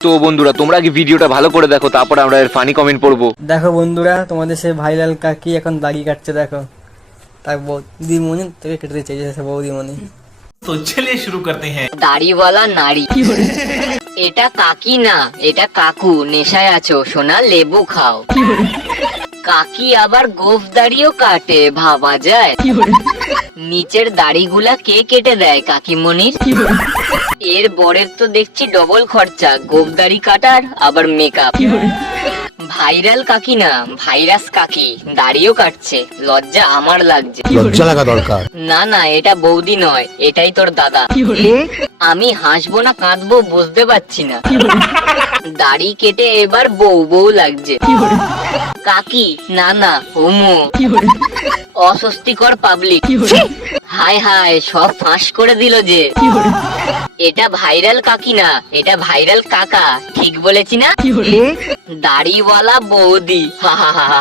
তো বন্ধুরা তোমরা কি ভিডিওটা ভালো করে দেখো, তারপর আমরা এর ফানি কমেন্ট পড়বো। দেখো বন্ধুরা, তোমাদের সে ভাইরাল কাকি এখন দাড়ি কাটছে। দেখো তার বৌদিমণি থেকে কেটে চেয়েছে সে বৌদিমণি। तो चलिए शुरू करते हैं। দাড়িওয়ালা নারী। এটা কাকি না, এটা কাকু। নেশায় আছো সোনা, লেবু খাও। কাকি আবার গোফ দাড়িও কাটে, ভাবা যায়। নিচের দাড়িগুলা কে কেটে দেয় কাকিমণির? এর বরের তো দেখছি ডবল খরচা, গোফ দাড়ি কাটার আবার মেকআপ। ভাইরাল কাকি না, ভাইরাস কাকি। দাড়িও কাটছে, লজ্জা আমার লাগছে। লজ্জা লাগা দরকার। না না, এটা বৌদি নয়, এটাই তোর দাদা। আমি হাসবো না কাঁদবো বুঝতে পারছি না। দাড়ি কেটে এবার বউ বউ লাগছে। কাকি না না, হুমু। অস্বস্তিকর পাবলিক। হায় হায়, সব ফাঁস করে দিল যে। এটা ভাইরাল কাকি না, এটা ভাইরাল কাকা। ঠিক বলেছি না? দাড়িওয়ালা বৌদি। হা হা হা।